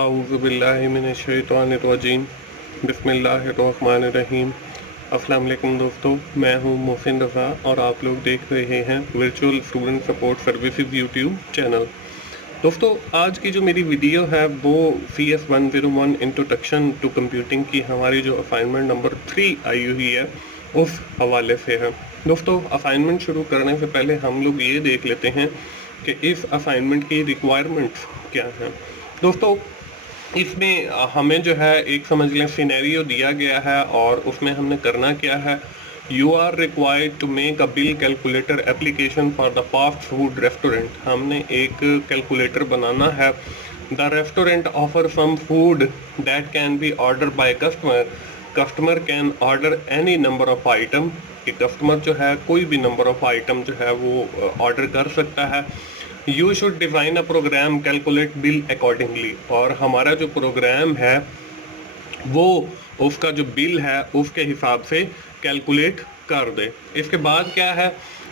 आऊज़ुबिल्लाहिमिनश्शैतानिर्रजीम बिस्मिल्लाहिर्रहमानिर्रहीम। अस्सलाम वालेकुम दोस्तों, मैं हूं मोहसिन रज़ा और आप लोग देख रहे हैं virtual student support services YouTube channel. दोस्तों, आज की जो मेरी वीडियो है वो CS101 इंट्रोडक्शन टू कंप्यूटिंग की हमारी जो असाइनमेंट नंबर 3 आई हुई है उस हवाले से है। दोस्तों, असाइनमेंट शुरू करने से पहले हम लोग ये देख लेते हैं कि इस असाइनमेंट की रिक्वायरमेंट्स क्या हैं। दोस्तों, इसमें हमें जो है एक समझ लें सिनेरियो दिया गया है और उसमें हमने करना क्या है। You are required to make a bill calculator application for the fast food restaurant. हमने एक कैलकुलेटर बनाना है। The restaurant offer some food that can be order by customer. Customer can order any number of item. कि customer जो है कोई भी number of item जो है वो ऑर्डर कर सकता है। You should design a program calculate bill accordingly. और हमारा जो प्रोग्राम है वो उसका जो बिल है उसके हिसाब से कैलकुलेट कर दे। इसके बाद क्या है,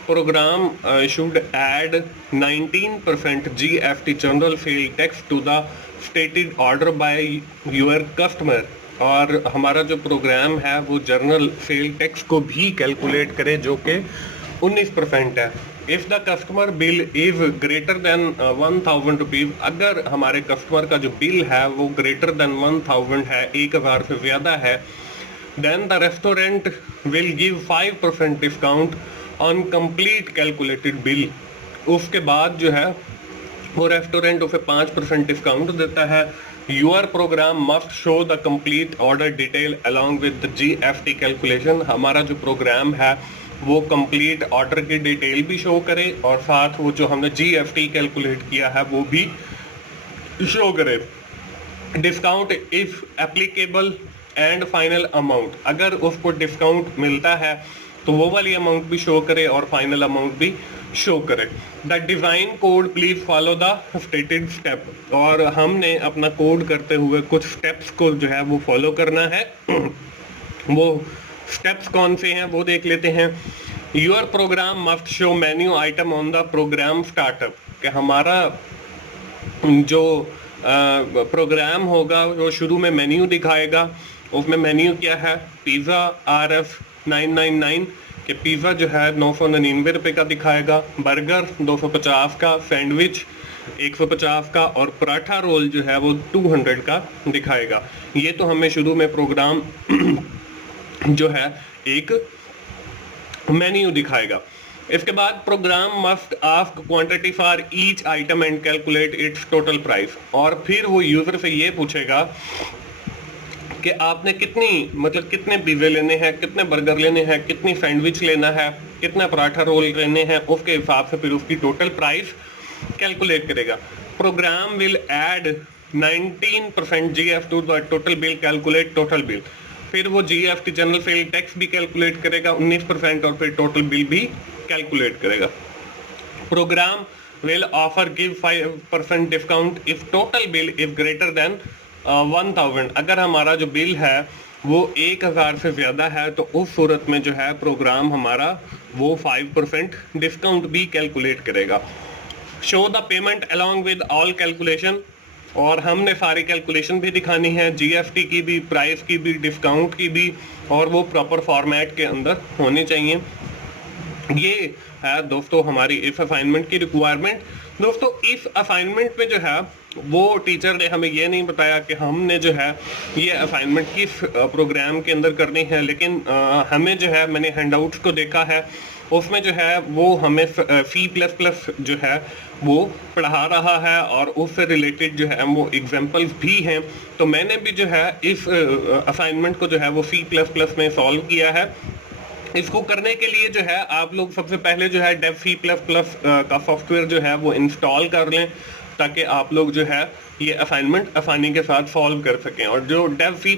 program should add 19% GST general sale tax to the stated order by your customer. और हमारा जो प्रोग्राम है वो जनरल सेल टैक्स को भी कैलकुलेट करे जो कि 19% है। If the customer bill is greater than 1000 rupees, अगर हमारे कस्टमर का जो बिल है वो ग्रेटर देन 1000 है, 1000 से ज़्यादा है, then the restaurant will give 5% discount on complete calculated bill. उसके बाद जो है वो रेस्टोरेंट उसे 5% डिस्काउंट देता है। Your program must show the complete order detail along with the GST calculation. हमारा जो प्रोग्राम है वो कंप्लीट ऑर्डर की डिटेल भी शो करे और साथ वो जो हमने GST कैलकुलेट किया है वो भी शो करे। Discount if applicable and final amount, अगर उसको डिस्काउंट मिलता है तो वो वाली अमाउंट भी शो करे और फाइनल अमाउंट भी शो करे। The design code please follow the stated step. और हमने अपना कोड करते हुए कुछ स्टेप्स को जो है वो फॉलो करना है। वो स्टेप्स कौन से हैं वो देख लेते हैं। Your program must show menu item on the program startup. कि हमारा जो प्रोग्राम होगा वो शुरू में मेन्यू दिखाएगा। उसमें मेन्यू क्या है, पिज़्ज़ा RF 999 कि पिज़्ज़ा जो है 999 रुपये का दिखाएगा, बर्गर 250 का, सैंडविच 150 का और पराठा रोल जो है वो 200 का दिखाएगा। ये तो हमें शुरू में प्रोग्राम जो है एक मेन्यू दिखाएगा। इसके बाद program must ask quantity for each item and calculate its total price. और फिर वो यूज़र से ये पूछेगा कि आपने कितने पिज़्ज़े लेने हैं, कितने बर्गर लेने हैं, कितनी सैंडविच लेना है, कितना पराठा रोल लेने हैं, उसके हिसाब से फिर उसकी टोटल प्राइस कैलकुलेट करेगा। Program will add 19% GST to the total bill, calculate total bill. फिर वो GST जनरल सेल टैक्स भी कैलकुलेट करेगा 19% और फिर टोटल बिल भी कैलकुलेट करेगा। Program will offer give 5% discount if total bill is greater than 1000। अगर हमारा जो बिल है वो 1000 से ज़्यादा है तो उस सूरत में जो है प्रोग्राम हमारा वो 5% डिस्काउंट भी कैलकुलेट करेगा। Show the payment along with all calculation. और हमने सारी कैलकुलेशन भी दिखानी है, GST की भी, प्राइस की भी, डिस्काउंट की भी, और वो प्रॉपर फॉर्मेट के अंदर होनी चाहिए। ये है दोस्तों हमारी इस असाइनमेंट की रिक्वायरमेंट। दोस्तों, इस असाइनमेंट में जो है वो टीचर ने हमें ये नहीं बताया कि हमने जो है ये असाइनमेंट किस प्रोग्राम के अंदर करनी है, लेकिन हमें जो है मैंने हैंडआउट्स को देखा है उसमें जो है वो हमें C++ जो है वो पढ़ा रहा है और उससे रिलेटेड जो है वो एग्जांपल्स भी हैं। तो मैंने भी जो है इस असाइनमेंट को जो है वो C++ में सॉल्व किया है। इसको करने के लिए जो है आप लोग सबसे पहले जो है डेव C++ का सॉफ्टवेयर जो है वो इंस्टॉल कर लें ताकि आप लोग जो है ये असाइनमेंट आसानी के साथ सॉल्व कर सकें। और जो डेव C++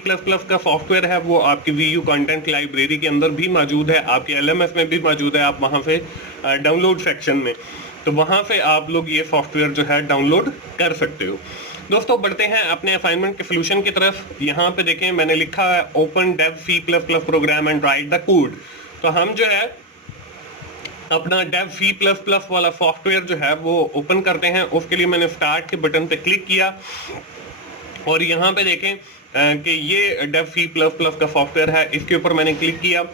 का सॉफ्टवेयर है वो आपकी VU कंटेंट लाइब्रेरी के अंदर भी मौजूद है, आपके LMS में भी मौजूद है। आप वहाँ से डाउनलोड सेक्शन में, तो वहाँ से आप लोग ये सॉफ्टवेयर जो है डाउनलोड कर सकते हो। दोस्तों, बढ़ते हैं अपने असाइनमेंट के सोल्यूशन की तरफ। यहाँ पे देखें मैंने लिखा है open Dev C++ program and write the code. तो हम जो है अपना डेव C++ वाला सॉफ्टवेयर जो है वो ओपन करते हैं। उसके लिए मैंने स्टार्ट के बटन पे क्लिक किया और यहाँ पे देखें कि ये डेव सी प्लस प्लस का सॉफ्टवेयर है। इसके ऊपर मैंने क्लिक किया।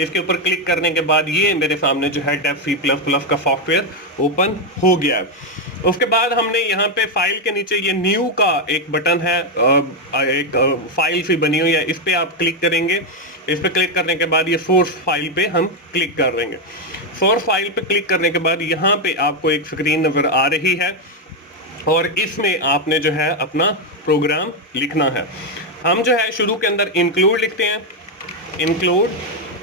इसके ऊपर क्लिक करने के बाद ये मेरे सामने जो है डेव सी प्लस प्लस का सॉफ्टवेयर ओपन हो गया है। उसके बाद हमने यहाँ पे फाइल के नीचे ये न्यू का एक बटन है, एक फाइल सी बनी हुई है, इस पे आप क्लिक करेंगे। इस पे क्लिक करने के बाद ये सोर्स फाइल पे हम क्लिक कर देंगे। सोर्स फाइल पे क्लिक करने के बाद यहाँ पे आपको एक स्क्रीन नजर आ रही है और इसमें आपने जो है अपना प्रोग्राम लिखना है। हम जो है शुरू के अंदर इंक्लूड लिखते हैं।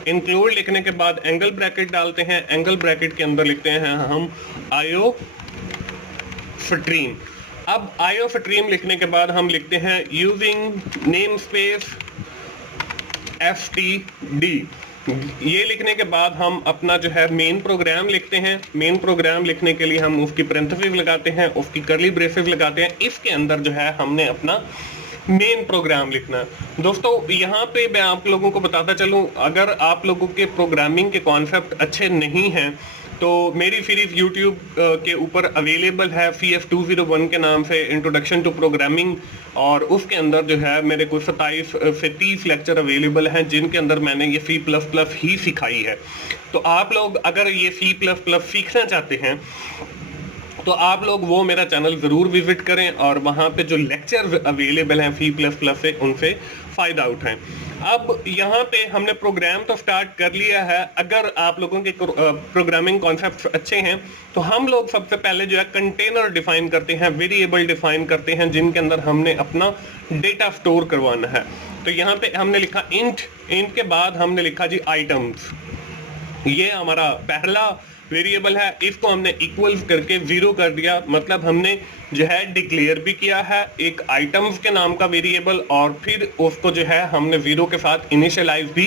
इंक्लूड लिखने के बाद एंगल ब्रैकेट डालते हैं। एंगल ब्रैकेट के अंदर लिखते हैं हम आयो स्ट्रीम। अब आयो स्ट्रीम लिखने के बाद हम लिखते हैं यूजिंग नेम स्पेस std। ये लिखने के बाद हम अपना जो है मेन प्रोग्राम लिखते हैं। मेन प्रोग्राम लिखने के लिए हम उसकी पैरेंथेसिस लगाते हैं, उसकी कर्ली ब्रेसेस लगाते हैं। इसके अंदर जो है हमने अपना मेन प्रोग्राम लिखना है। दोस्तों यहाँ पे मैं आप लोगों को बताता चलूँ, अगर आप लोगों के प्रोग्रामिंग के कॉन्सेप्ट अच्छे नहीं हैं तो मेरी सीरीज YouTube के ऊपर अवेलेबल है CF201 के नाम से, इंट्रोडक्शन टू प्रोग्रामिंग, और उसके अंदर जो है मेरे को 27 से 30 लेक्चर अवेलेबल हैं जिनके अंदर मैंने ये C++ ही सिखाई है। तो आप लोग अगर ये C++ सीखना चाहते हैं तो आप लोग वो मेरा चैनल ज़रूर विजिट करें और वहाँ पे जो लेक्चर अवेलेबल हैं C++ से उनसे फ़ायदा उठाएं। अब यहाँ पे हमने प्रोग्राम तो स्टार्ट कर लिया है। अगर आप लोगों के प्रोग्रामिंग कॉन्सेप्ट्स अच्छे हैं तो हम लोग सबसे पहले जो है कंटेनर डिफाइन करते हैं, वेरिएबल डिफाइन करते हैं जिनके अंदर हमने अपना डेटा स्टोर करवाना है। तो यहाँ पे हमने लिखा इंट के बाद हमने लिखा जी आइटम्स। ये हमारा पहला वेरिएबल है, इसको हमने इक्वल्स करके 0 कर दिया, मतलब हमने जो है डिक्लेयर भी किया है एक आइटम्स के नाम का वेरिएबल और फिर उसको जो है हमने 0 के साथ इनिशियलाइज भी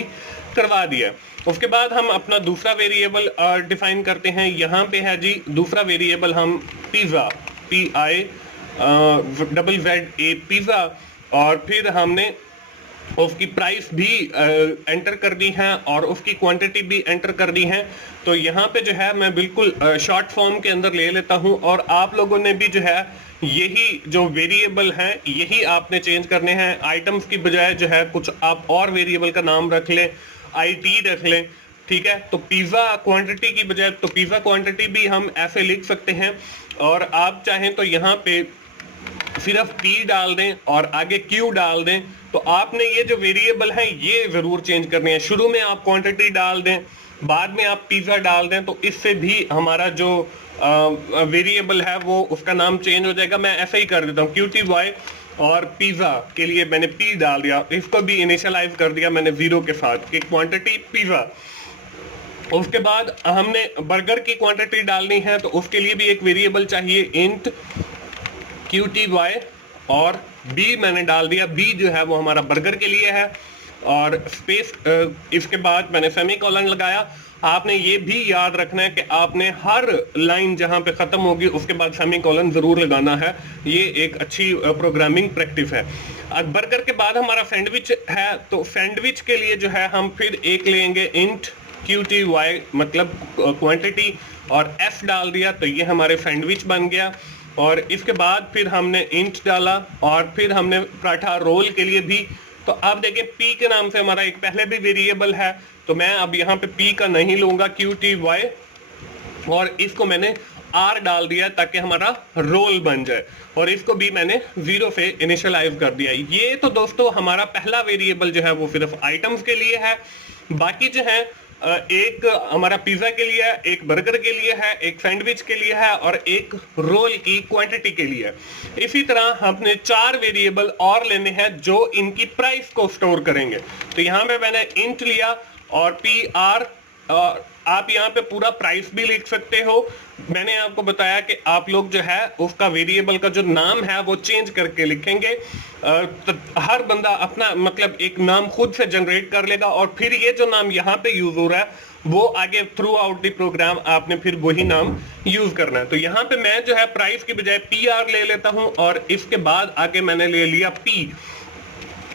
करवा दिया। उसके बाद हम अपना दूसरा वेरिएबल डिफाइन करते हैं। यहाँ पे है जी दूसरा वेरिएबल हम पिज़्ज़ा, PIZZA पिज़्ज़ा, और फिर हमने उसकी प्राइस भी एंटर कर दी है और उसकी क्वांटिटी भी एंटर कर दी है। तो यहाँ पे जो है मैं बिल्कुल शॉर्ट फॉर्म के अंदर ले लेता हूँ और आप लोगों ने भी जो है यही जो वेरिएबल हैं यही आपने चेंज करने हैं। आइटम्स की बजाय जो है कुछ आप और वेरिएबल का नाम रख लें, IT रख लें, ठीक है। तो पिज़्ज़ा क्वांटिटी की बजाय तो पिज़्ज़ा क्वांटिटी भी हम ऐसे लिख सकते हैं, और आप चाहें तो यहाँ पे सिर्फ P डाल दें और आगे Q डाल दें। तो आपने ये जो वेरिएबल है ये जरूर चेंज करने हैं। शुरू में आप क्वांटिटी डाल दें, बाद में आप पिज़्ज़ा डाल दें, तो इससे भी हमारा जो वेरिएबल है वो उसका नाम चेंज हो जाएगा। मैं ऐसे ही कर देता हूँ QTY, और पिज़्ज़ा के लिए मैंने P डाल दिया, इसको भी इनिशियलाइज कर दिया मैंने 0 के साथ कि क्वांटिटी पिज़्ज़ा। उसके बाद हमने बर्गर की क्वांटिटी डालनी है तो उसके लिए भी एक वेरिएबल चाहिए, इंट QTY, और B मैंने डाल दिया। B जो है वो हमारा बर्गर के लिए है, और स्पेस इसके बाद मैंने सेमीकोलन लगाया। आपने ये भी याद रखना है कि आपने हर लाइन जहां पे ख़त्म होगी उसके बाद सेमीकोलन ज़रूर लगाना है। ये एक अच्छी प्रोग्रामिंग प्रैक्टिस है। अब बर्गर के बाद हमारा सैंडविच है, तो सैंडविच के लिए जो है हम फिर एक लेंगे इंट QTY, मतलब क्वांटिटी, और F डाल दिया, तो ये हमारे सैंडविच बन गया। और इसके बाद फिर हमने इंट डाला और फिर हमने पराठा रोल के लिए भी। तो आप देखें P के नाम से हमारा एक पहले भी वेरिएबल है, तो मैं अब यहाँ पे P का नहीं लूंगा, QTY, और इसको मैंने R डाल दिया ताकि हमारा रोल बन जाए, और इसको भी मैंने 0 से इनिशियलाइज कर दिया। ये तो दोस्तों हमारा पहला वेरिएबल जो है वो सिर्फ आइटम्स के लिए है। बाकी जो है एक हमारा पिज़्ज़ा के लिए है, एक बर्गर के लिए है, एक सैंडविच के लिए है, और एक रोल की क्वांटिटी के लिए है। इसी तरह हमने 4 वेरिएबल और लेने हैं जो इनकी प्राइस को स्टोर करेंगे। तो यहाँ पे मैंने इंट लिया और PR, और आप यहाँ पे पूरा प्राइस भी लिख सकते हो। मैंने आपको बताया कि आप लोग जो है उसका वेरिएबल का जो नाम है वो चेंज करके लिखेंगे। तो हर बंदा अपना मतलब एक नाम खुद से जनरेट कर लेगा, और फिर ये जो नाम यहाँ पे यूज हो रहा है वो आगे थ्रू आउट द प्रोग्राम आपने फिर वही नाम यूज करना है। तो यहाँ पे मैं जो है प्राइस की बजाय PR ले लेता हूँ, और इसके बाद आगे मैंने ले लिया P,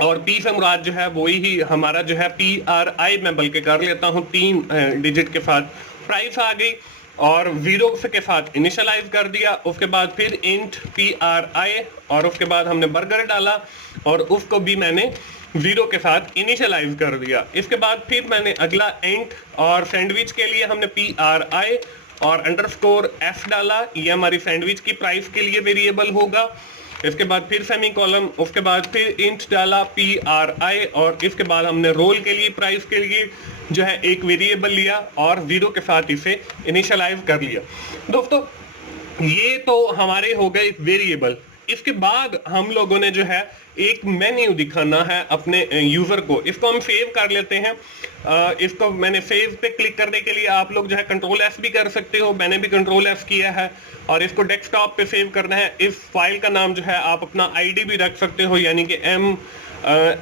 और P से मुराद जो है वही ही हमारा जो है PRI मैं बल्कि कर लेता हूँ 3 डिजिट के साथ। प्राइस आ गई, और जीरो के साथ इनिशियलाइज कर दिया। उसके बाद फिर इंट PRI और उसके बाद हमने बर्गर डाला और उसको भी मैंने जीरो के साथ इनिशियलाइज कर दिया। इसके बाद फिर मैंने अगला इंट और सैंडविच के लिए हमने PRI और अंडरस्कोर F डाला, ये हमारी सैंडविच की प्राइस के लिए वेरिएबल होगा। इसके बाद फिर सेमी कॉलम, उसके बाद फिर इंट डाला PRI और इसके बाद हमने रोल के लिए प्राइस के लिए जो है एक वेरिएबल लिया और जीरो के साथ इसे इनिशियलाइज कर लिया। दोस्तों ये तो हमारे हो गए वेरिएबल। इसके बाद हम लोगों ने जो है एक मेन्यू दिखाना है अपने यूजर को। इसको हम सेव कर लेते हैं। इसको मैंने सेव पे क्लिक करने के लिए आप लोग जो है कंट्रोल एस भी कर सकते हो, मैंने भी कंट्रोल एस किया है। और इसको डेस्कटॉप पे सेव करना है। इस फाइल का नाम जो है आप अपना आईडी भी रख सकते हो, यानी कि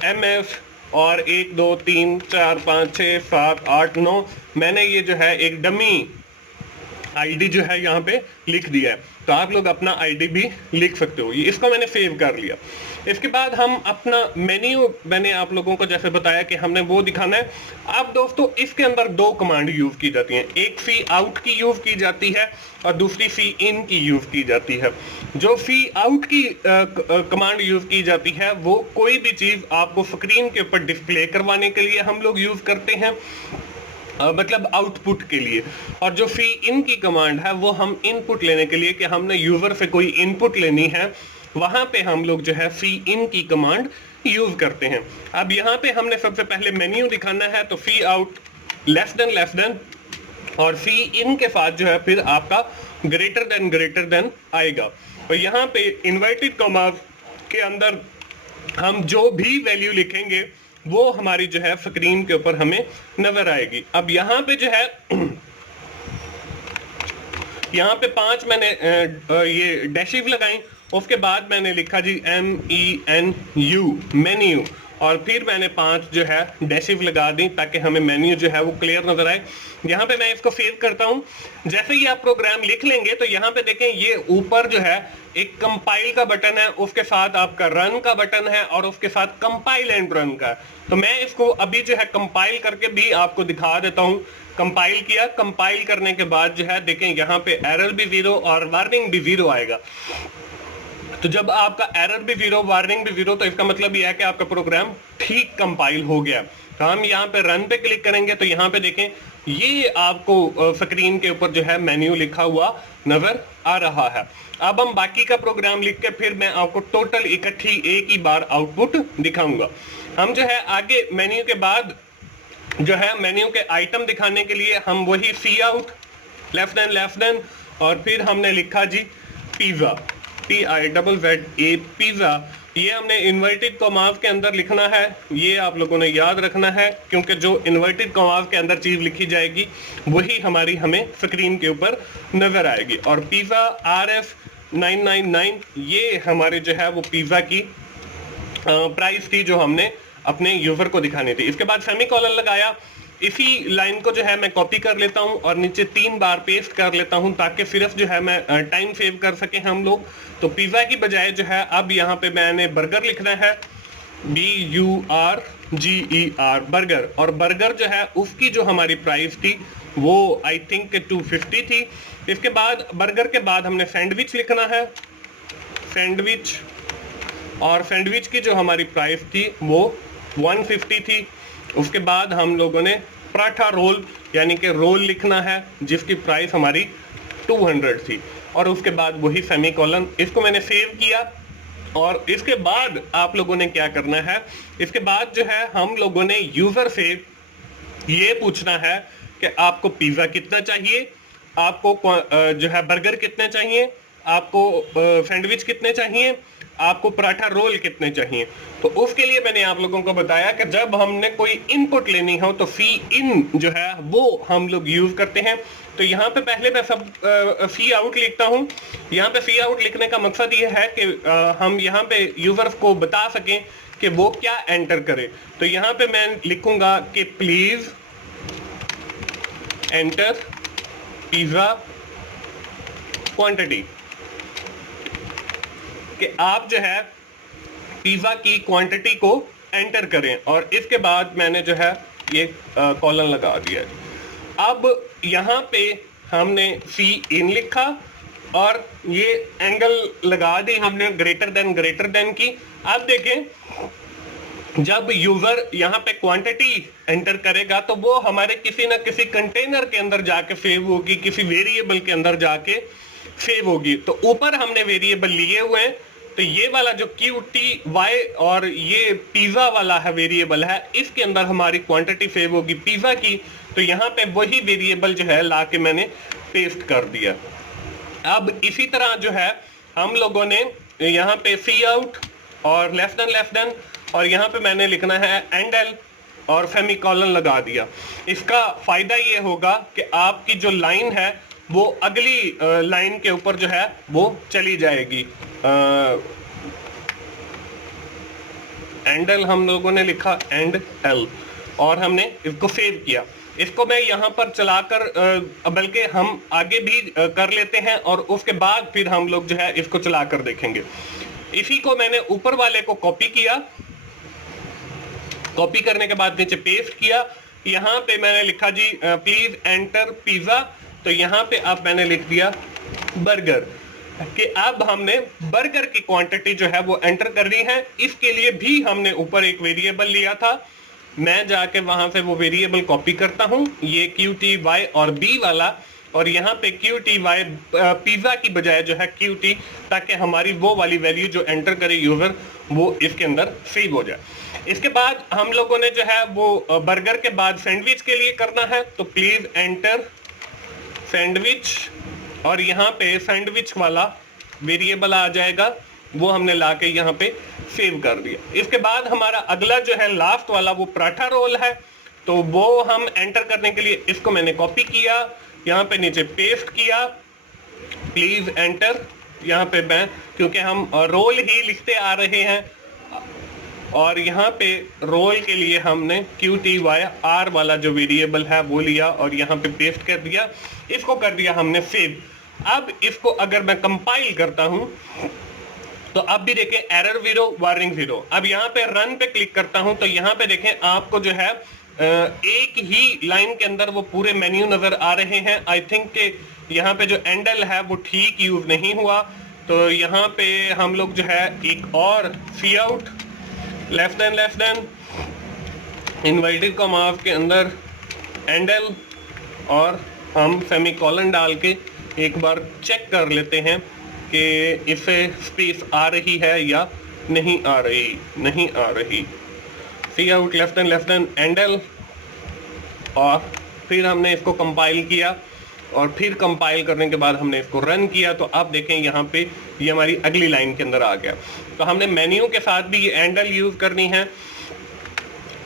MS और 1 2 3 4 5 6 7 8 9 मैंने ये जो है एक डमी आईडी जो है यहाँ पे लिख दिया है, तो आप लोग अपना आईडी भी लिख सकते हो। ये इसको मैंने सेव कर लिया। इसके बाद हम अपना मेन्यू, मैंने आप लोगों को जैसे बताया कि हमने वो दिखाना है। अब दोस्तों इसके अंदर दो कमांड यूज की जाती हैं, एक सी आउट की यूज की जाती है और दूसरी सी इन की यूज की जाती है। जो सी आउट की कमांड यूज की जाती है वो कोई भी चीज आपको स्क्रीन के ऊपर डिस्प्ले करवाने के लिए हम लोग यूज करते हैं, मतलब आउटपुट के लिए। और जो सी इन की कमांड है वो हम इनपुट लेने के लिए, कि हमने यूजर से कोई इनपुट लेनी है, वहां पे हम लोग जो है सी इन की कमांड यूज करते हैं। अब यहाँ पे हमने सबसे पहले मेन्यू दिखाना है, तो सी आउट लेस देन और सी इन के साथ जो है फिर आपका ग्रेटर देन आएगा। और यहाँ पे इन्वर्टेड कॉमा के अंदर हम जो भी वैल्यू लिखेंगे वो हमारी जो है स्क्रीन के ऊपर हमें नजर आएगी। अब यहाँ पे जो है यहाँ पे 5 मैंने ये डैशिव लगाई, उसके बाद मैंने लिखा जी MENU मेन्यू, और फिर मैंने 5 जो है डैशिव लगा दी ताकि हमें मेन्यू जो है वो क्लियर नजर आए। यहाँ पे मैं इसको सेव करता हूँ। जैसे ही आप प्रोग्राम लिख लेंगे तो यहाँ पे देखें ये ऊपर जो है एक कंपाइल का बटन है, उसके साथ आपका रन का बटन है और उसके साथ कंपाइल एंड रन का। तो मैं इसको अभी जो है कंपाइल करके भी आपको दिखा देता हूँ। कंपाइल किया, कंपाइल करने के बाद जो है देखें यहाँ पे एरर भी 0 और वार्निंग भी 0 आएगा। तो जब आपका एरर भी 0 वार्निंग भी 0 तो इसका मतलब यह है कि आपका प्रोग्राम ठीक कंपाइल हो गया। तो हम यहाँ पे रन पे क्लिक करेंगे तो यहाँ पे देखें ये आपको स्क्रीन के ऊपर जो है मेन्यू लिखा हुआ नजर आ रहा है। अब हम बाकी का प्रोग्राम लिख के फिर मैं आपको टोटल इकट्ठी एक ही बार आउटपुट दिखाऊंगा। हम जो है आगे मेन्यू के बाद जो है मेन्यू के आइटम दिखाने के लिए हम वही सी आउट लेफ्ट देन और फिर हमने लिखा जी पिज्जा, PIZZA पिज्जा। ये हमने इन्वर्टेड कॉमास के अंदर लिखना है, ये आप लोगों ने याद रखना है, क्योंकि जो इन्वर्टेड कॉमास के अंदर चीज लिखी जाएगी वही हमारी हमें स्क्रीन के ऊपर नजर आएगी। और पिज्जा RF999 ये हमारे जो है वो पिज्जा की प्राइस थी जो हमने अपने यूजर को दिखानी थी। इसके बाद सेमीकोलन लगाया। इसी लाइन को जो है मैं कॉपी कर लेता हूं और नीचे 3 बार पेस्ट कर लेता हूं ताकि सिर्फ जो है मैं टाइम सेव कर सके हम लोग। तो पिज्जा की बजाय जो है अब यहाँ पे मैंने बर्गर लिखना है, BURGER बर्गर। और बर्गर जो है उसकी जो हमारी प्राइस थी वो आई थिंक 250 थी। इसके बाद बर्गर के बाद हमने सैंडविच लिखना है, सैंडविच, और सैंडविच की जो हमारी प्राइस थी वो 150 थी। उसके बाद हम लोगों ने पराठा रोल यानी कि रोल लिखना है जिसकी प्राइस हमारी 200 थी। और उसके बाद वही सेमीकोलन, इसको मैंने सेव किया। और इसके बाद आप लोगों ने क्या करना है, इसके बाद जो है हम लोगों ने यूजर से ये पूछना है कि आपको पिज्जा कितना चाहिए, आपको जो है बर्गर कितने चाहिए, आपको सैंडविच कितने चाहिए, आपको पराठा रोल कितने चाहिए। तो उसके लिए मैंने आप लोगों को बताया कि जब हमने कोई इनपुट लेनी हो तो सी इन जो है वो हम लोग यूज करते हैं। तो यहाँ पे पहले मैं सब सी आउट लिखता हूँ। यहाँ पे सी आउट लिखने का मकसद ये है कि हम यहाँ पे यूजर्स को बता सकें कि वो क्या एंटर करे। तो यहाँ पे मैं लिखूंगा कि प्लीज एंटर पिज्जा क्वांटिटी, कि आप जो है पिज्जा की क्वांटिटी को एंटर करें। और इसके बाद मैंने जो है ये कॉलन लगा दिया। अब यहाँ पे हमने सी इन लिखा और ये एंगल लगा दी हमने ग्रेटर देन की। अब देखें, जब यूजर यहाँ पे क्वांटिटी एंटर करेगा तो वो हमारे किसी ना किसी कंटेनर के अंदर जाके सेव होगी, किसी वेरिएबल के अंदर जाके सेव होगी। तो ऊपर हमने वेरिएबल लिए हुए हैं, तो ये वाला जो QTY और ये पिज्जा वाला है वेरिएबल है, इसके अंदर हमारी क्वांटिटी सेव होगी पिज्जा की। तो यहाँ पे वही वेरिएबल जो है ला के मैंने पेस्ट कर दिया। अब इसी तरह जो है हम लोगों ने यहाँ पे सी आउट और लेस देन और यहाँ पे मैंने लिखना है एंडल और सेमीकोलन लगा दिया। इसका फायदा ये होगा कि आपकी जो लाइन है वो अगली लाइन के ऊपर जो है वो चली जाएगी। एंडल हम लोगों ने लिखा एंड एल और हमने इसको सेव किया। इसको मैं यहाँ पर चलाकर बल्कि हम आगे भी कर लेते हैं और उसके बाद फिर हम लोग जो है इसको चलाकर देखेंगे। इसी को मैंने ऊपर वाले को कॉपी किया, कॉपी करने के बाद नीचे पेस्ट किया। यहाँ पे मैंने लिखा जी प्लीज एंटर पिज्जा, तो यहाँ पे अब मैंने लिख दिया बर्गर कि अब हमने बर्गर की क्वांटिटी जो है वो एंटर करनी है। इसके लिए भी हमने ऊपर एक वेरिएबल लिया था, मैं जाके वहां से वो वेरिएबल कॉपी करता हूं, ये QTY और B वाला, और यहाँ पे QTY पिज्जा की बजाय जो है QT, ताकि हमारी वो वाली वैल्यू जो एंटर करे यूजर वो इसके अंदर सेव हो जाए। इसके बाद हम लोगों ने जो है वो बर्गर के बाद सैंडविच के लिए करना है, तो प्लीज एंटर सैंडविच और यहाँ पे सैंडविच वाला वेरिएबल आ जाएगा, वो हमने लाके यहाँ पे सेव कर दिया। इसके बाद हमारा अगला जो है लास्ट वाला वो पराठा रोल है, तो वो हम एंटर करने के लिए इसको मैंने कॉपी किया, यहाँ पे नीचे पेस्ट किया, प्लीज एंटर। यहाँ पे मैं क्योंकि हम रोल ही लिखते आ रहे हैं और यहाँ पे रोल के लिए हमने QTYR वाला जो वेरिएबल है वो लिया और यहाँ पे पेस्ट कर दिया, इसको कर दिया हमने सेव। अब इसको अगर मैं कंपाइल करता हूँ तो अब भी देखें एरर 0 वार्निंग 0। अब यहाँ पे रन पे क्लिक करता हूँ तो यहाँ पे देखें आपको जो है एक ही लाइन के अंदर वो पूरे मेन्यू नजर आ रहे हैं। आई थिंक कि यहाँ पे जो एंडल है वो ठीक यूज नहीं हुआ, तो यहाँ पे हम लोग जो है एक और cout less than inverted commas के अंदर एंडल और हम सेमीकोलन डाल के एक बार चेक कर लेते हैं कि इसे स्पेस आ रही है या नहीं आ रही। सी आउट लेस देन एंडल और फिर हमने इसको कंपाइल किया और फिर कंपाइल करने के बाद हमने इसको रन किया, तो आप देखें यहाँ पे ये हमारी अगली लाइन के अंदर आ गया। तो हमने मेन्यू के साथ भी ये एंडल यूज करनी है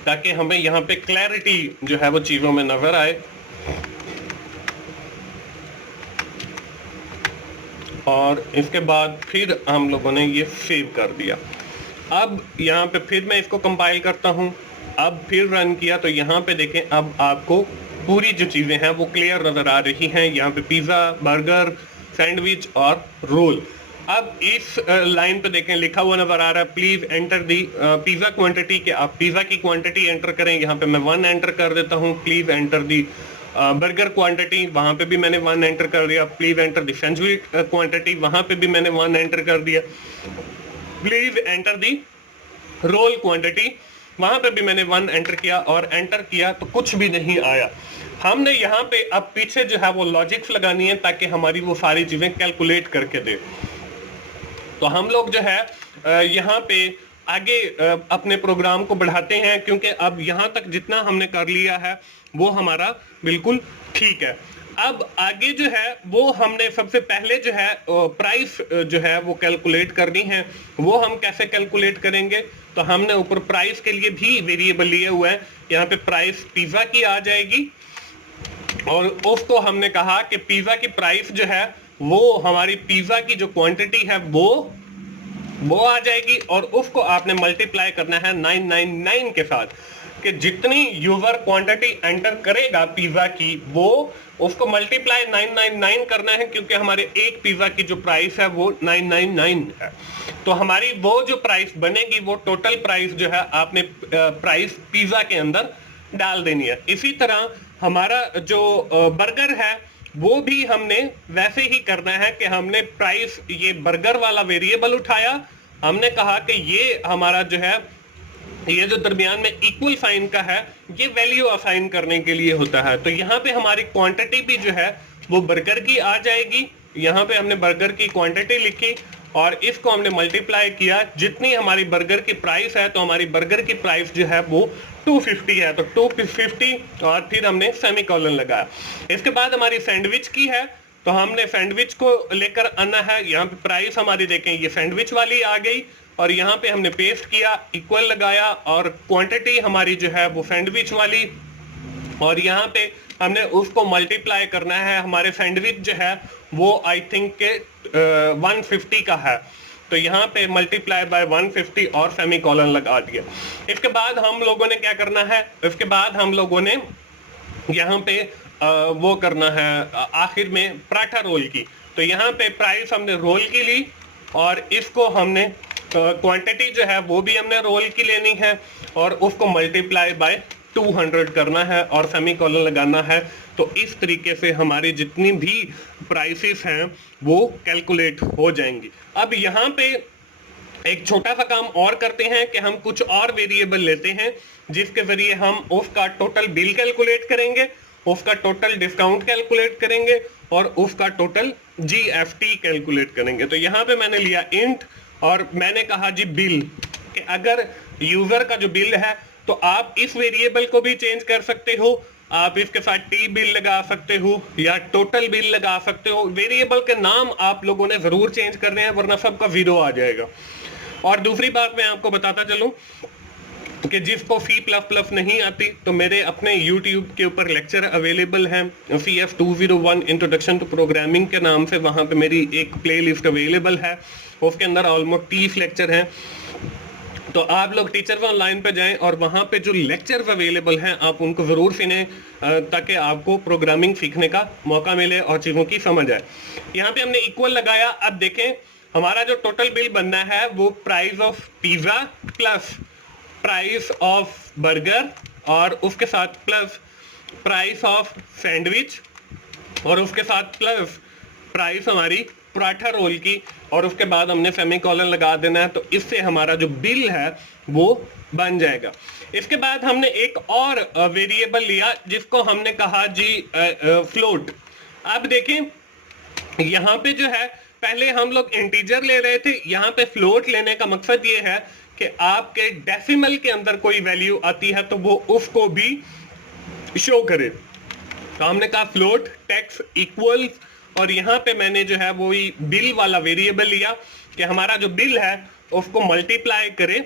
ताकि हमें यहाँ पे क्लैरिटी जो है वो चीजों में नजर आए। और इसके बाद फिर हम लोगों ने ये सेव कर दिया। अब यहाँ पे फिर मैं इसको कंपाइल करता हूँ, अब फिर रन किया, तो यहाँ पे देखें अब आपको पूरी जो चीज़ें हैं वो क्लियर नज़र आ रही हैं। यहाँ पे पिज़्ज़ा, बर्गर, सैंडविच और रोल। अब इस लाइन पे देखें लिखा हुआ नज़र आ रहा है please enter the pizza quantity, कि आप पिज़्ज़ा की क्वांटिटी एंटर करें। यहाँ पे मैं 1 एंटर कर देता हूँ। Please enter the burger quantity, वहाँ पे भी मैंने 1 एंटर कर दिया। Please enter the sandwich quantity, वहाँ पे भी मैंने 1 एंटर कर दिया। Please enter the roll quantity, वहाँ पे भी मैंने 1 एंटर किया और एंटर किया तो कुछ भी नहीं आया। हमने यहाँ पे अब पीछे जो है वो लॉजिक्स लगानी है ताकि हमारी वो सारी चीज़ें कैलकुलेट करके दे। तो हम लोग जो है यहाँ पे आगे अपने प्रोग्राम को बढ़ाते हैं, क्योंकि अब यहाँ तक जितना हमने कर लिया है वो हमारा बिल्कुल ठीक है। अब आगे जो है वो हमने सबसे पहले जो है प्राइस जो है वो कैलकुलेट करनी है। वो हम कैसे कैलकुलेट करेंगे, तो हमने ऊपर प्राइस के लिए भी वेरिएबल लिए हुए हैं। यहाँ पे प्राइस पिज़्ज़ा की आ जाएगी और उसको हमने कहा कि पिज़्ज़ा की प्राइस जो है वो हमारी पिज़्ज़ा की जो क्वांटिटी है वो आ जाएगी और उसको आपने मल्टीप्लाई करना है 999 के साथ, कि जितनी यूजर क्वांटिटी एंटर करेगा पिज़्ज़ा की वो उसको मल्टीप्लाई 999 करना है, क्योंकि हमारे एक पिज़्ज़ा की जो प्राइस है वो 999 है। तो हमारी वो जो प्राइस बनेगी वो टोटल प्राइस जो है आपने प्राइस पिज़्ज़ा के अंदर डाल देनी है। इसी तरह हमारा जो बर्गर है वो भी हमने वैसे ही करना है कि हमने प्राइस, ये बर्गर वाला वेरिएबल उठाया, हमने कहा कि ये हमारा जो है, ये जो दरमियान में इक्वल साइन का है, ये वैल्यू असाइन करने के लिए होता है। तो यहाँ पे हमारी क्वांटिटी भी जो है वो बर्गर की आ जाएगी। यहाँ पे हमने बर्गर की क्वांटिटी लिखी और इसको हमने मल्टीप्लाई किया, जितनी हमारी बर्गर की प्राइस है, तो हमारी बर्गर की प्राइस जो है वो 250 है, तो 250 और फिर हमने सेमीकोलन लगाया। इसके बाद हमारी सैंडविच की है, तो हमने सैंडविच को लेकर आना है। यहाँ पे प्राइस हमारी देखें, ये सैंडविच वाली आ गई और यहाँ पे हमने पेस्ट किया, इक्वल लगाया और क्वांटिटी हमारी जो है वो सैंडविच वाली, और यहाँ पे हमने उसको मल्टीप्लाई करना है। हमारे सैंडविच जो है वो आई थिंक के 150 का है, तो यहाँ पे मल्टीप्लाई बाय 150 और सेमीकोलन लगा दिया। इसके बाद हम लोगों ने क्या करना है, इसके बाद हम लोगों ने यहाँ पे वो करना है आखिर में पराठा रोल की। तो यहाँ पे प्राइस हमने रोल की ली और इसको हमने क्वांटिटी जो है वो भी हमने रोल की लेनी है और उसको मल्टीप्लाई बाय 200 करना है और सेमीकोलन लगाना है। तो इस तरीके से हमारी जितनी भी प्राइसेस हैं वो कैलकुलेट हो जाएंगी। अब यहाँ पे एक छोटा सा काम और करते हैं कि हम कुछ और वेरिएबल लेते हैं जिसके जरिए हम उसका टोटल बिल कैलकुलेट करेंगे, उसका टोटल डिस्काउंट कैलकुलेट करेंगे और उसका टोटल जीएफटी कैलकुलेट करेंगे। तो यहाँ पे मैंने लिया इंट और मैंने कहा जी बिल, कि अगर यूजर का जो बिल है तो आप इस वेरिएबल को भी चेंज कर सकते हो, आप इसके साथ टी बिल लगा सकते हो या टोटल बिल लगा सकते हो। वेरिएबल के नाम आप लोगों ने जरूर चेंज करने हैं वरना सबका जीरो आ जाएगा। और दूसरी बात मैं आपको बताता चलूं कि जिसको C++ नहीं आती तो मेरे अपने YouTube के ऊपर लेक्चर अवेलेबल हैं, CF 201 इंट्रोडक्शन टू प्रोग्रामिंग के नाम से, वहाँ पे मेरी एक प्लेलिस्ट अवेलेबल है, उसके अंदर ऑलमोस्ट 30 लेक्चर हैं। तो आप लोग टीचर ऑनलाइन पे जाएं और वहाँ पे जो लेक्चर्स अवेलेबल हैं आप उनको ज़रूर सुनें ताकि आपको प्रोग्रामिंग सीखने का मौका मिले और चीज़ों की समझ आए। यहाँ पे हमने इक्वल लगाया। अब देखें हमारा जो टोटल बिल बनना है वो price of pizza plus price of burger और उसके साथ प्लस प्राइस ऑफ सैंडविच और उसके साथ प्लस प्राइस हमारी पराठा रोल की, और उसके बाद हमने सेमीकोलन लगा देना है। तो इससे हमारा जो बिल है वो बन जाएगा। इसके बाद हमने एक और वेरिएबल लिया जिसको हमने कहा जी फ्लोट। अब देखें यहाँ पे जो है पहले हम लोग इंटीजर ले रहे थे, यहाँ पे फ्लोट लेने का मकसद ये है कि आपके डेसिमल के अंदर कोई वैल्यू आती है तो वो उसको भी शो करे। तो हमने कहा फ्लोट टेक्स इक्वल, और यहाँ पे मैंने जो है वो बिल वाला वेरिएबल लिया कि हमारा जो बिल है उसको मल्टीप्लाई करे,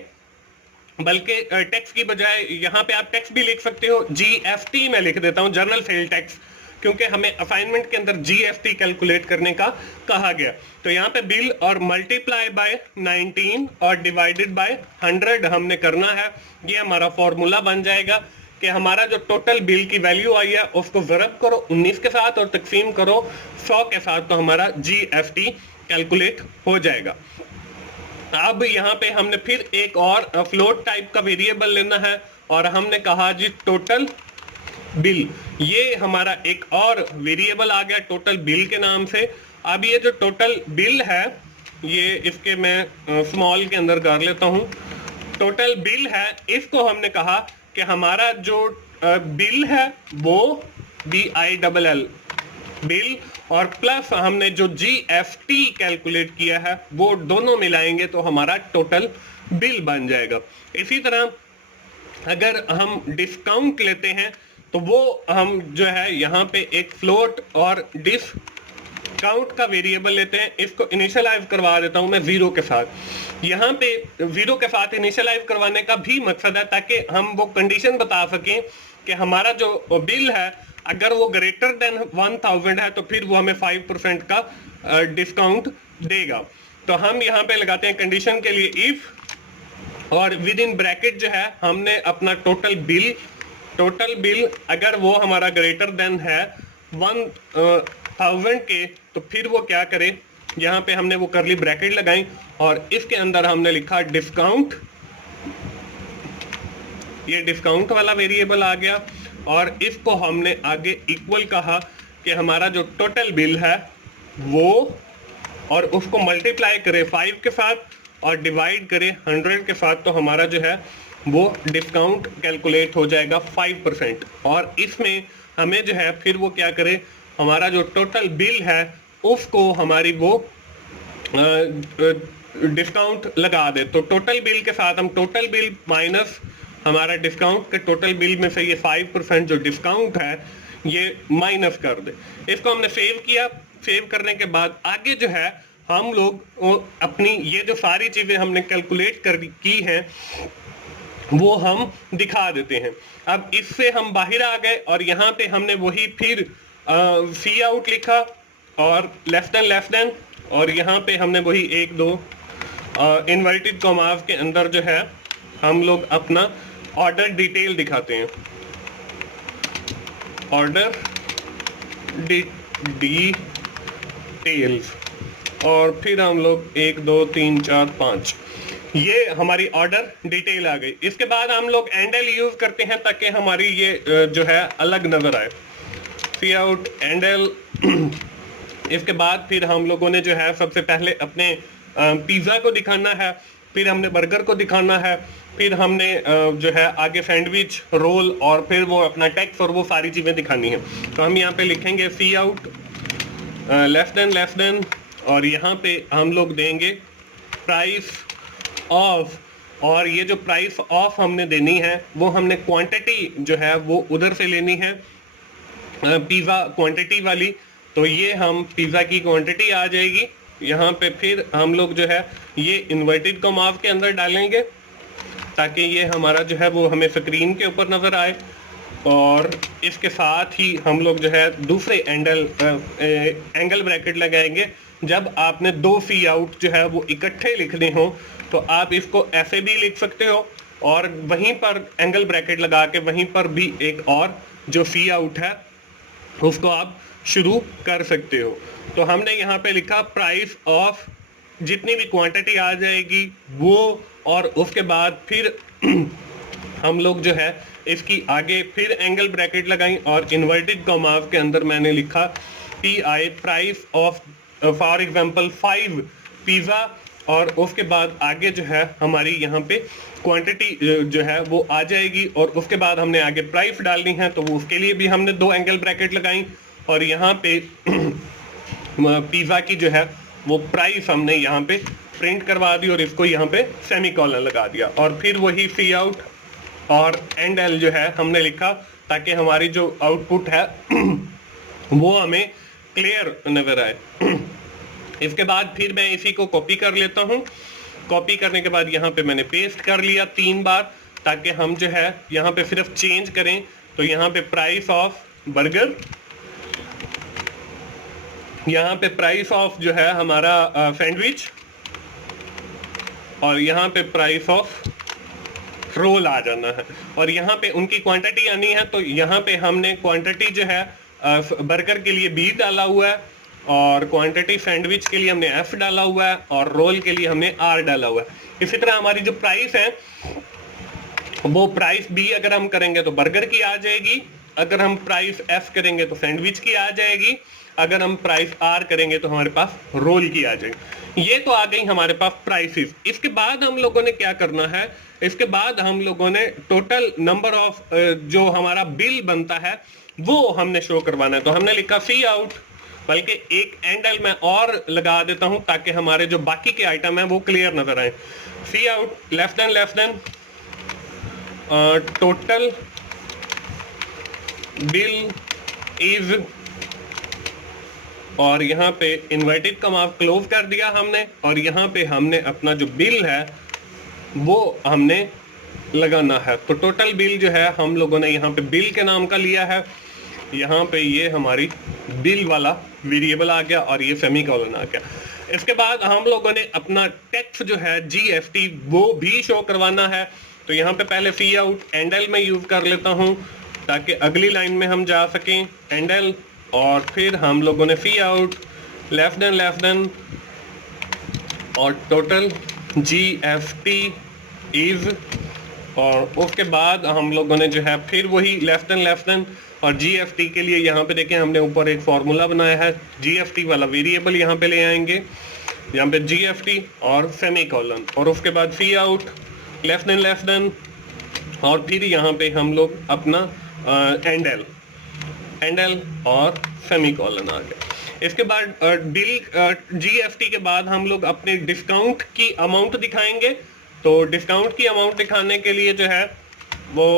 बल्कि टैक्स की बजाय यहाँ पे आप टैक्स भी लिख सकते हो, जीएफटी मैं लिख देता हूँ, जनरल सेल टैक्स, क्योंकि हमें असाइनमेंट के अंदर जीएफटी कैलकुलेट करने का कहा गया। तो यहाँ पे बिल और मल्टीप्लाई बाय 19 और डिवाइडेड बाय 100 हमने करना है। ये हमारा फॉर्मूला बन जाएगा कि हमारा जो टोटल बिल की वैल्यू आई है उसको ज़रब करो 19 के साथ और तकसीम करो 100 के साथ, तो हमारा जीएफटी कैलकुलेट हो जाएगा। अब यहाँ पे हमने फिर एक और फ्लोट टाइप का वेरिएबल लेना है और हमने कहा जी टोटल बिल। ये हमारा एक और वेरिएबल आ गया टोटल बिल के नाम से। अब ये जो टोटल बिल है ये इसके मैं स्मॉल के अंदर कर लेता हूँ। टोटल बिल है, इसको हमने कहा कि हमारा जो बिल है वो BILL बिल और प्लस हमने जो जीएफटी कैलकुलेट किया है वो दोनों मिलाएंगे तो हमारा टोटल बिल बन जाएगा। इसी तरह अगर हम डिस्काउंट लेते हैं तो वो हम जो है यहाँ पे एक फ्लोट और डिस्काउंट का वेरिएबल लेते हैं। इसको इनिशियलाइज करवा देता हूँ मैं 0 के साथ। यहाँ पे 0 के साथ इनिशियलाइज करवाने का भी मकसद है ताकि हम वो कंडीशन बता सकें कि हमारा जो बिल है अगर वो ग्रेटर देन 1000 है तो फिर वो हमें 5% का डिस्काउंट देगा। तो हम यहाँ पे लगाते हैं कंडीशन के लिए इफ, और विद इन ब्रैकेट जो है हमने अपना टोटल बिल अगर वो हमारा ग्रेटर देन है 1000 के तो फिर वो क्या करे, यहाँ पे हमने वो करली ब्रैकेट लगाई और इसके अंदर हमने लिखा डिस्काउंट। ये डिस्काउंट वाला वेरिएबल आ गया और इसको हमने आगे इक्वल कहा कि हमारा जो टोटल बिल है वो, और उसको मल्टीप्लाई करें 5 के साथ और डिवाइड करें 100 के साथ, तो हमारा जो है वो डिस्काउंट कैलकुलेट हो जाएगा 5%। और इसमें हमें जो है फिर वो क्या करे, हमारा जो टोटल बिल है उसको हमारी वो डिस्काउंट लगा दे। तो टोटल बिल के साथ हम टोटल बिल माइनस हमारा डिस्काउंट के टोटल बिल में से ये 5% जो डिस्काउंट है ये माइनस कर दे। इसको हमने सेव किया। सेव करने के बाद आगे जो है हम लोग अपनी ये जो सारी चीजें हमने कैलकुलेट कर की हैं वो हम दिखा देते हैं। अब इससे हम बाहर आ गए और यहाँ पे हमने वही फिर सी आउट लिखा और लेस देन, और यहाँ पे हमने वही 1 2 इन्वर्टेड कॉमास के अंदर जो है हम लोग अपना ऑर्डर डिटेल दिखाते हैं। ऑर्डर डिटेल्स, और फिर हम लोग 1 2 3 4 5, ये हमारी ऑर्डर डिटेल आ गई। इसके बाद हम लोग एंडल यूज करते हैं ताकि हमारी ये जो है अलग नजर आए। सी आउट एंडल। इसके बाद फिर हम लोगों ने जो है सबसे पहले अपने पिज्ज़ा को दिखाना है, फिर हमने बर्गर को दिखाना है, फिर हमने जो है आगे सैंडविच, रोल, और फिर वो अपना टेक्स और वो सारी चीज़ें दिखानी है। तो हम यहाँ पे लिखेंगे सी आउट लेस देन, और यहाँ पे हम लोग देंगे प्राइस ऑफ, और ये जो प्राइस ऑफ हमने देनी है वो हमने क्वांटिटी जो है वो उधर से लेनी है, पिज़्ज़ा क्वांटिटी वाली। तो ये हम पिज़्ज़ा की क्वांटिटी आ जाएगी यहाँ पे। फिर हम लोग जो है ये इन्वर्टेड कॉमास के अंदर डालेंगे ताकि ये हमारा जो है वो हमें स्क्रीन के ऊपर नज़र आए। और इसके साथ ही हम लोग जो है दूसरे एंगल ब्रैकेट लगाएंगे। जब आपने 2 सी आउट जो है वो इकट्ठे लिखने हो तो आप इसको ऐसे भी लिख सकते हो, और वहीं पर एंगल ब्रैकेट लगा के वहीं पर भी एक और जो सी आउट है उसको आप शुरू कर सकते हो। तो हमने यहाँ पे लिखा प्राइस ऑफ, जितनी भी क्वांटिटी आ जाएगी वो, और उसके बाद फिर हम लोग जो है इसकी आगे फिर एंगल ब्रैकेट लगाई और इन्वर्टेड कॉमास के अंदर मैंने लिखा PI price of for example 5 pizza, और उसके बाद आगे जो है हमारी यहाँ पे क्वांटिटी जो है वो आ जाएगी, और उसके बाद हमने आगे प्राइस डालनी है। तो वो उसके लिए भी हमने 2 एंगल ब्रैकेट लगाई, और यहाँ पे पिज़्ज़ा की जो है वो प्राइस हमने यहाँ पे प्रिंट करवा दी और इसको यहाँ पे सेमीकोलन लगा दिया, और फिर वही सी आउट और एंड एल जो है हमने लिखा ताकि हमारी जो आउटपुट है वो हमें क्लियर नजर आए। इसके बाद फिर मैं इसी को कॉपी कर लेता हूँ। कॉपी करने के बाद यहाँ पे मैंने पेस्ट कर लिया 3 बार, ताकि हम जो है यहाँ पे सिर्फ चेंज करें। तो यहाँ पे प्राइस ऑफ बर्गर, यहाँ पे प्राइस ऑफ जो है हमारा सैंडविच, और यहाँ पे प्राइस ऑफ रोल आ जाना है, और यहाँ पे उनकी क्वांटिटी आनी है। तो यहाँ पे हमने क्वांटिटी जो है बर्गर के लिए B डाला हुआ है, और क्वांटिटी सैंडविच के लिए हमने F डाला हुआ है, और रोल के लिए हमने R डाला हुआ है। इसी तरह हमारी जो प्राइस है वो प्राइस B अगर हम करेंगे तो बर्गर की आ जाएगी, अगर हम प्राइस F करेंगे तो सैंडविच की आ जाएगी, अगर हम प्राइस R करेंगे तो हमारे पास रोल की आ जाएगी। ये तो आ गई हमारे पास प्राइसेस। इसके बाद हम लोगों ने क्या करना है, इसके बाद हम लोगों ने टोटल नंबर ऑफ जो हमारा बिल बनता है वो हमने शो करवाना है। तो हमने लिखा सी आउट, बल्कि एक एंगल मैं और लगा देता हूं ताकि हमारे जो बाकी के आइटम हैं वो क्लियर नजर आए। Cout less than total bill is, और यहाँ पे इन्वर्टेड कॉमा क्लोज कर दिया हमने, और यहाँ पे हमने अपना जो बिल है वो हमने लगाना है। तो टोटल बिल जो है हम लोगों ने यहाँ पे बिल के नाम का लिया है, यहाँ पे ये हमारी बिल वाला वेरिएबल आ गया और ये सेमीकोलन आ गया। इसके बाद हम लोगों ने अपना टेक्स्ट जो है GST वो भी शो करवाना है। तो यहाँ पे पहले सी आउट एंडल में यूज कर लेता हूँ ताकि अगली लाइन में हम जा सकें, एंडल, और फिर हम लोगों ने सी आउट लेस देन और टोटल GST इज, और उसके बाद हम लोगों ने जो है फिर वही लेस देन और GFT के लिए यहाँ पे देखें हमने ऊपर एक फार्मूला बनाया है, GFT वाला वेरिएबल यहाँ पे ले आएंगे, यहाँ पे GFT और सेमीकोलन, और उसके बाद सी आउट लेस देन और फिर यहाँ पे हम लोग अपना एंडल और सेमीकोलन आ गया। इसके बाद बिल GFT के बाद हम लोग अपने डिस्काउंट की अमाउंट दिखाएंगे। तो डिस्काउंट की अमाउंट दिखाने के लिए जो है वो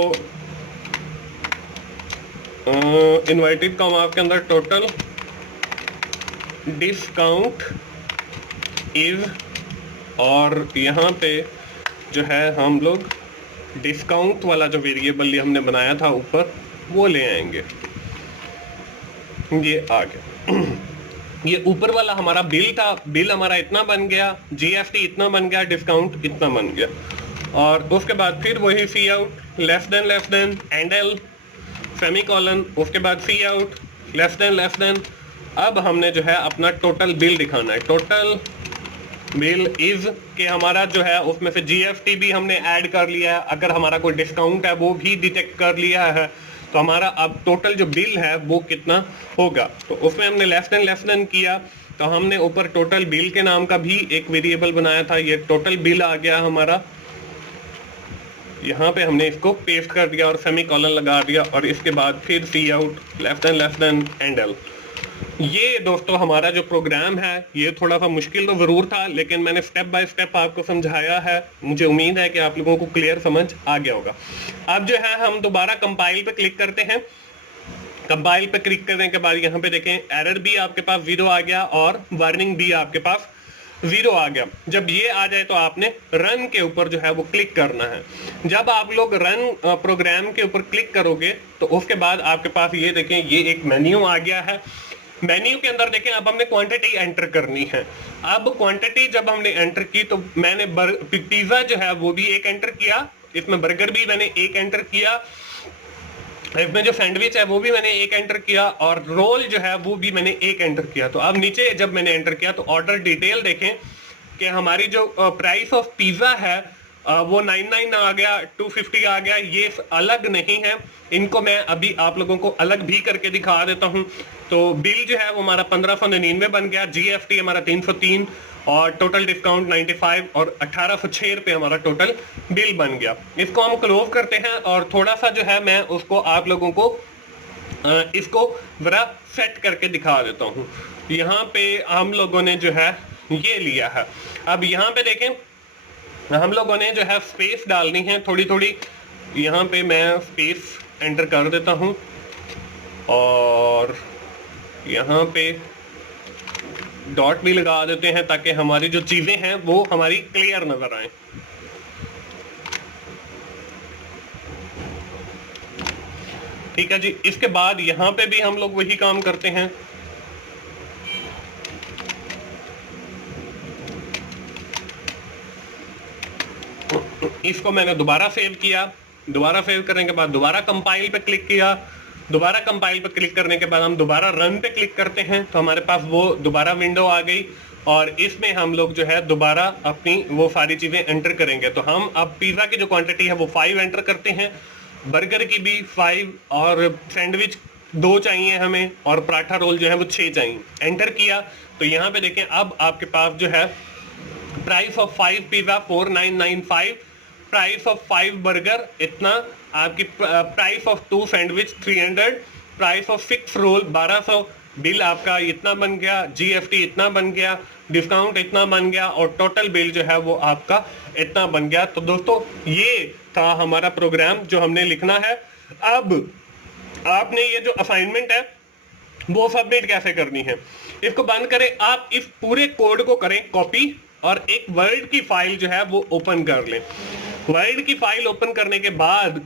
इन्वर्टेड कॉमा के अंदर टोटल डिस्काउंट इज, और यहाँ पे जो है हम लोग डिस्काउंट वाला जो वेरिएबल हमने बनाया था ऊपर वो ले आएंगे। ये आ गया। ये ऊपर वाला हमारा बिल था, बिल हमारा इतना बन गया, GFT इतना बन गया, डिस्काउंट इतना बन गया, और उसके बाद फिर वही cout less than endl semicolon, उसके बाद सी आउट लेस देन। अब हमने जो है अपना टोटल बिल दिखाना है। टोटल बिल इज के हमारा जो है उसमें से GFT भी हमने ऐड कर लिया है, अगर हमारा कोई डिस्काउंट है वो भी डिटेक्ट कर लिया है, तो हमारा अब टोटल जो बिल है वो कितना होगा। तो उसमें हमने लेस देन किया, तो हमने ऊपर टोटल बिल के नाम का भी एक वेरिएबल बनाया था, ये टोटल बिल आ गया हमारा। यहाँ पे हमने इसको पेस्ट कर दिया और सेमीकोलन लगा दिया, और इसके बाद फिर सी आउट लेस देन एंडल। ये दोस्तों हमारा जो प्रोग्राम है ये थोड़ा सा मुश्किल तो ज़रूर था, लेकिन मैंने स्टेप बाय स्टेप आपको समझाया है। मुझे उम्मीद है कि आप लोगों को क्लियर समझ आ गया होगा। अब जो है हम दोबारा कंपाइल पे क्लिक करते हैं। कंपाइल पे क्लिक करने के बाद यहाँ पे देखें एरर भी आपके पास 0 आ गया और वार्निंग भी आपके पास 0 आ गया। जब ये आ जाए तो आपने रन के ऊपर जो है वो क्लिक करना है। जब आप लोग रन प्रोग्राम के ऊपर क्लिक करोगे तो उसके बाद आपके पास ये देखें ये एक मेन्यू आ गया है। मेन्यू के अंदर देखें अब हमने क्वांटिटी एंटर करनी है। अब क्वांटिटी जब हमने एंटर की तो मैंने पिज्जा जो है वो भी एक एंटर किया, इसमें बर्गर भी मैंने एक एंटर किया, इसमें जो सैंडविच है वो भी मैंने एक एंटर किया, और रोल जो है वो भी मैंने एक एंटर किया। तो अब नीचे जब मैंने एंटर किया तो ऑर्डर डिटेल देखें कि हमारी जो प्राइस ऑफ पिज्जा है वो 99 आ गया, 250 आ गया। ये अलग नहीं है, इनको मैं अभी आप लोगों को अलग भी करके दिखा देता हूं। तो बिल जो है वो हमारा 1599 बन गया, GFT हमारा 303 और टोटल डिस्काउंट 95 और 1806 रुपये हमारा टोटल बिल बन गया। इसको हम क्लोज करते हैं और थोड़ा सा जो है मैं उसको आप लोगों को इसको जरा सेट करके दिखा देता हूँ। यहाँ पे हम लोगों ने जो है ये लिया है। अब यहाँ पे देखें हम लोगों ने जो है स्पेस डालनी है थोड़ी थोड़ी। यहाँ पे मैं स्पेस एंटर कर देता हूँ और यहाँ पे डॉट भी लगा देते हैं ताकि हमारी जो चीजें हैं वो हमारी क्लियर नजर आए। ठीक है जी। इसके बाद यहाँ पे भी हम लोग वही काम करते हैं। इसको मैंने दोबारा सेव किया, दोबारा सेव करने के बाद दोबारा कंपाइल पे क्लिक किया, दोबारा कंपाइल पे क्लिक करने के बाद हम दोबारा रन पे क्लिक करते हैं तो हमारे पास वो दोबारा विंडो आ गई और इसमें हम लोग जो है दोबारा अपनी वो सारी चीजें एंटर करेंगे। तो हम अब पिज्जा की जो क्वांटिटी है वो 5 एंटर करते हैं, बर्गर की भी 5 और सैंडविच 2 चाहिए हमें और पराठा रोल जो है वो 6 चाहिए। एंटर किया तो यहाँ पे देखें अब आपके पास जो है price of 5 pizza 4995, price of 5 burger इतना, आपकी price of 2 sandwich 300, price of 6 roll 1200, bill आपका इतना बन गया, GFT इतना बन गया, डिस्काउंट इतना बन गया और टोटल बिल जो है वो आपका इतना बन गया। तो दोस्तों ये था हमारा प्रोग्राम जो हमने लिखना है। अब आपने ये जो असाइनमेंट है वो सबमिट कैसे करनी है, इसको बंद करें, आप इस पूरे कोड को करें कॉपी और एक वर्ड की फाइल जो है वो ओपन कर लें। वर्ड की फाइल ओपन करने के बाद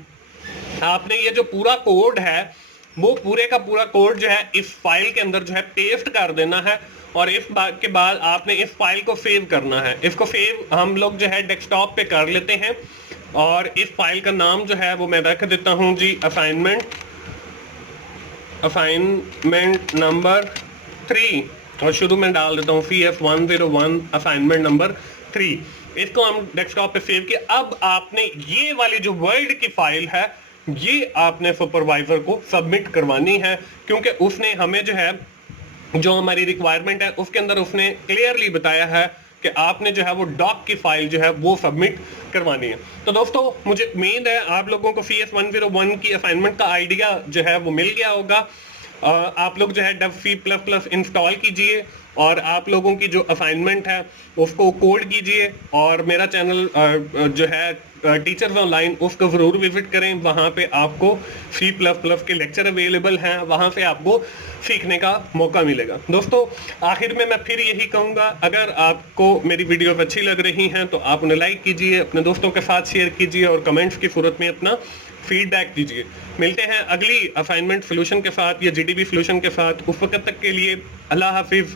आपने ये जो पूरा कोड है वो पूरे का पूरा कोड जो है इस फाइल के अंदर जो है पेस्ट कर देना है और इस बात के बाद आपने इस फाइल को सेव करना है। इसको सेव हम लोग जो है डेस्कटॉप पे कर लेते हैं और इस फाइल का नाम जो है वो मैं रख देता हूं जी असाइनमेंट नंबर 3 और शुरू में डाल देता हूँ CS101 असाइनमेंट नंबर 3। इसको हम डेस्कटॉप पे सेव किया। अब आपने ये वाली जो वर्ड की फाइल है ये आपने सुपरवाइजर को सबमिट करवानी है, क्योंकि उसने हमें जो है जो हमारी रिक्वायरमेंट है उसके अंदर उसने क्लियरली बताया है कि आपने जो है वो डॉक की फाइल जो है वो सबमिट करवानी है। तो दोस्तों मुझे उम्मीद है आप लोगों को CS101 की असाइनमेंट का आइडिया जो है वो मिल गया होगा। आप लोग जो है dev C++ इंस्टॉल कीजिए और आप लोगों की जो असाइनमेंट है उसको कोड कीजिए, और मेरा चैनल जो है टीचर्स ऑनलाइन उसको ज़रूर विजिट करें। वहाँ पे आपको C++ के लेक्चर अवेलेबल हैं, वहाँ से आपको सीखने का मौका मिलेगा। दोस्तों आखिर में मैं फिर यही कहूँगा, अगर आपको मेरी वीडियोस अच्छी लग रही हैं तो आप उन्हें लाइक कीजिए, अपने दोस्तों के साथ शेयर कीजिए और कमेंट्स की सूरत में अपना फीडबैक दीजिए। मिलते हैं अगली असाइनमेंट सोल्यूशन के साथ या GDB सोल्यूशन के साथ। उस वक्त तक के लिए अल्लाह हाफिज़।